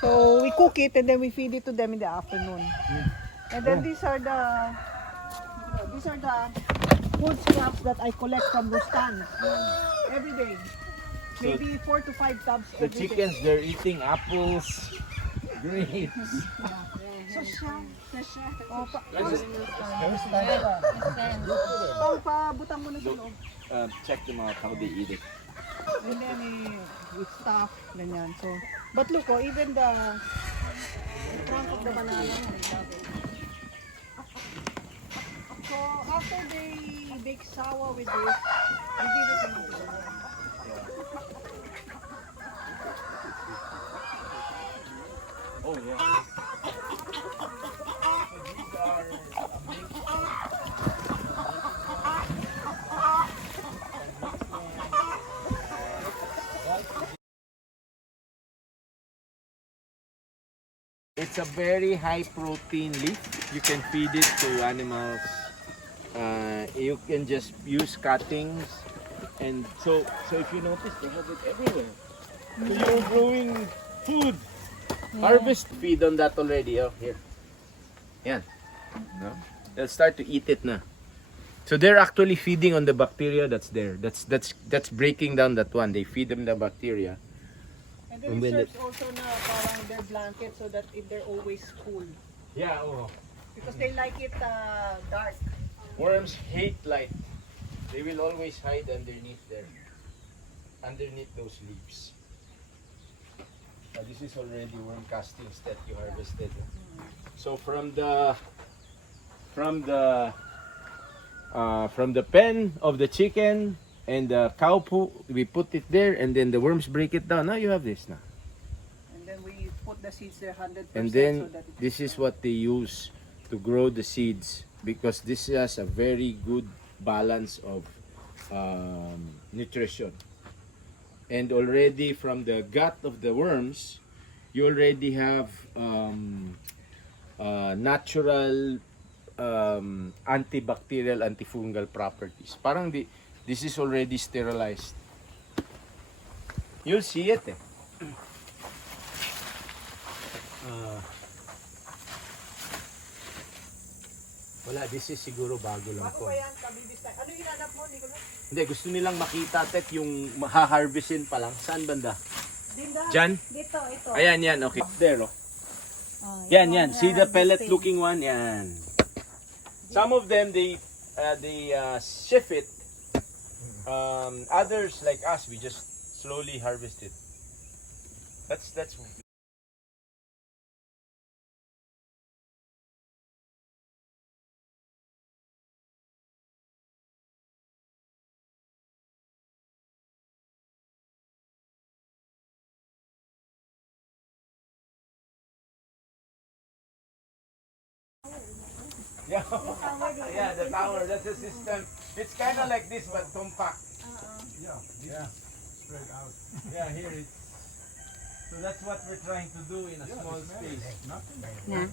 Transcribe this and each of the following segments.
So we cook it and then we feed it to them in the afternoon. And then these are the food scraps that I collect from those stands every day. Maybe 4 to 5 tubs The every day. chickens, they're eating apples, grapes. Pabutang mo na sa loob. Check them out how they eat it. And then with stuff, ganyan. So, but look, oh, even the trunk of the banana. So, after they bake sawa with this, I give it to them. Oh yeah. It's a very high protein leaf. You can feed it to animals. You can just use cuttings, and so if you notice, they have it everywhere. So you're growing food. Harvest feed on that already. Oh, here. Yan. No? They'll start to eat it na. So they're actually feeding on the bacteria that's there. That's breaking down that one. They feed them the bacteria. And then it serves also na parang their blanket so that they're always cool. Yeah. Oh. Because they like it dark. Worms hate light. They will always hide underneath there. Underneath those leaves. This is already worm castings that you harvested. So from the pen of the chicken and the cow poo, we put it there, and then the worms break it down. Now you have this now. And then we put the seeds there 100%. And then so that it this is what they use to grow the seeds, because this has a very good balance of nutrition. And already from the gut of the worms, you already have natural antibacterial, antifungal properties. Parang this is already sterilized. You'll see it eh. Wala, this is siguro bago lang Bago po. pa yan, kabibis tayo. Ano yung hanap mo, Nicolas? Hindi, gusto nilang makita, Tet, yung ha-harvestin pa lang. Saan banda? Dinda. Dyan? Dito, ito. Ayan, yan, okay. Up there, oh. Yan, yan. See the pellet looking one? Yan. Some of them, they shift it. Others, like us, we just slowly harvest it. That's yeah, yeah, the tower. That's a system. It's kind of like this, but compact. Yeah, spread out. Yeah, here it's. So that's what we're trying to do in a small space. Yeah.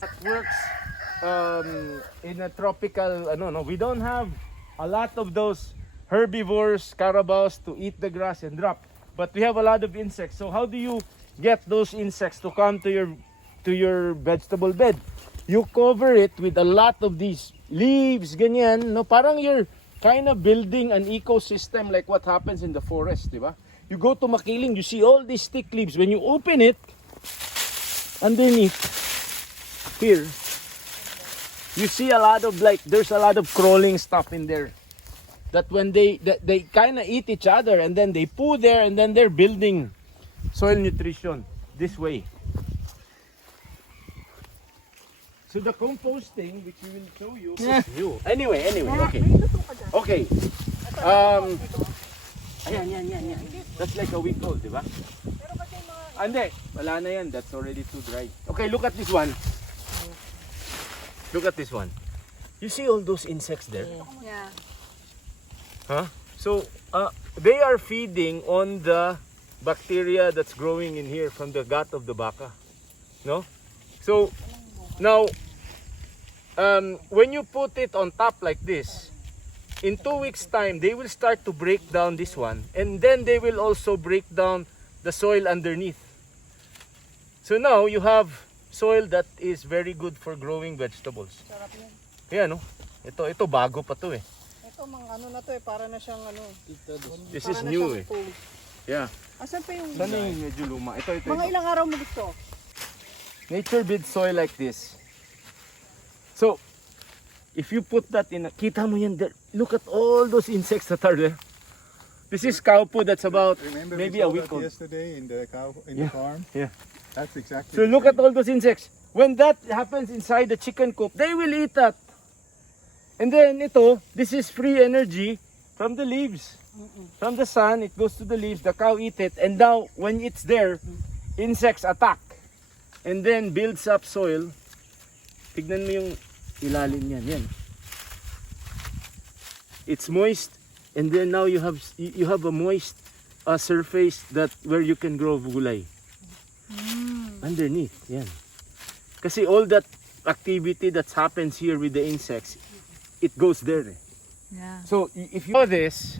That works in a tropical. No, we don't have a lot of those herbivores, carabaos to eat the grass and drop, but we have a lot of insects. So how do you get those insects to come to your vegetable bed? You cover it with a lot of these leaves, ganyan, no? Parang you're kind of building an ecosystem like what happens in the forest, di ba? You go to Makiling, you see all these thick leaves. When you open it, underneath, here, you see a lot of there's a lot of crawling stuff in there. That when they kind of eat each other, and then they poo there, and then they're building soil nutrition this way. So the composting, which we will show you, is new. Anyway, okay. Okay. Ayan. That's like a week old, di ba? Hindi, wala na yan. That's already too dry. Okay, look at this one. Look at this one. You see all those insects there? Yeah. Huh? So, they are feeding on the bacteria that's growing in here from the gut of the baka. No? So, now, when you put it on top like this, in 2 weeks' time, they will start to break down this one, and then they will also break down the soil underneath. So now you have soil that is very good for growing vegetables. Sarap yan. Ayan, no? Ito bago pa to eh. Ito, mga ano na to eh, para na siyang ano. This para is na new siyang eh. foam. Yeah. Asan pa yung... Saan na yung medyo luma? Ito. Mga ilang araw mo gusto? Nature builds soil like this. So, if you put that in, kita mo yan there. Look at all those insects that are there. This is cow poo that's about Remember maybe we a saw week that old. yesterday in the Yeah. farm? Yeah. That's exactly. So look at all those insects. When that happens inside the chicken coop, they will eat that. And then this is free energy from the leaves. From the sun, it goes to the leaves, the cow eat it, and now when it's there, insects attack. And then builds up soil. Tignan mo yung ilalim niyan. Yan. It's moist, and then now you have a moist surface that where you can grow gulay. Underneath, yan. Kasi all that activity that happens here with the insects, it goes there. Yeah. So if you saw this,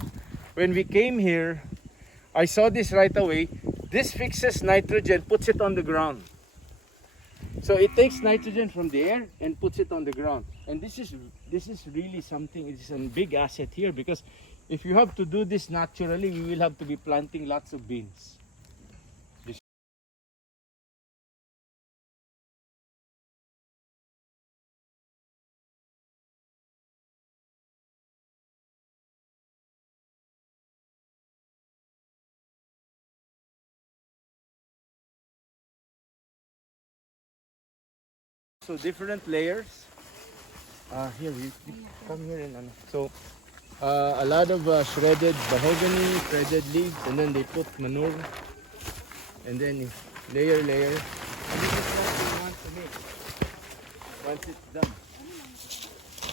when we came here, I saw this right away. This fixes nitrogen, puts it on the ground. So it takes nitrogen from the air and puts it on the ground. And this is really something. It's a big asset here, because if you have to do this naturally, we will have to be planting lots of beans. So different layers. Here we come here and so a lot of shredded mahogany, shredded leaves, and then they put manure, and then layer. And this is what we want to make once it's done.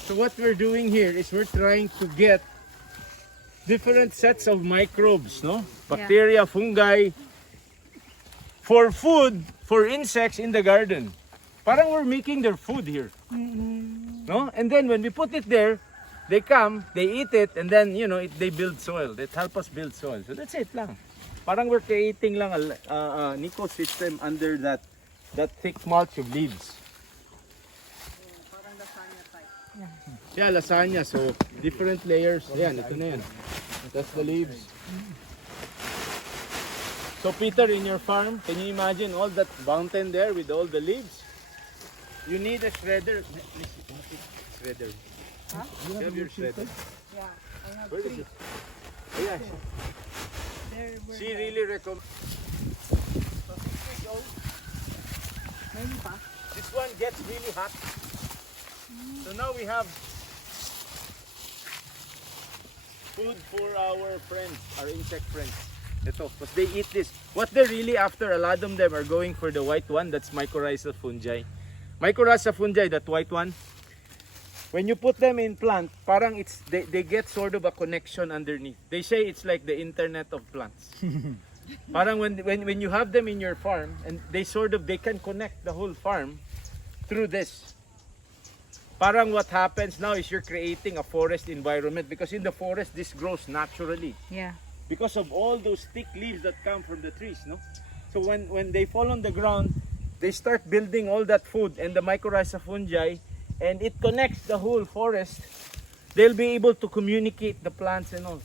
So what we're doing here is we're trying to get different sets of microbes, no? Bacteria, fungi, for food for insects in the garden. Parang we're making their food here. No? And then when we put it there, they come, they eat it, and then, they build soil. They help us build soil. So that's it lang. Parang we're creating lang an ecosystem under that thick mulch of leaves. Parang lasagna type. Yeah, lasagna. So different layers. Ayan, ito na yan. That's the leaves. So Peter, in your farm, can you imagine all that mountain there with all the leaves? You need a shredder. Shredder. Huh? You have your shredder. Yeah, I have Where is 3. it? Oh, yeah. There were She really recommends. Maybe pa. This one gets really hot. So now we have food for our friends, our insect friends. Ito, because they eat this. What they're really after, a lot of them are going for the white one. That's mycorrhizal fungi. Mycorrhizal fungi, that white one. When you put them in plant, parang they get sort of a connection underneath. They say it's like the internet of plants. Parang when you have them in your farm, and they can connect the whole farm through this. Parang what happens now is you're creating a forest environment, because in the forest this grows naturally. Yeah. Because of all those thick leaves that come from the trees, no? So when they fall on the ground, they start building all that food and the mycorrhizal fungi, and it connects the whole forest. They'll be able to communicate the plants and all.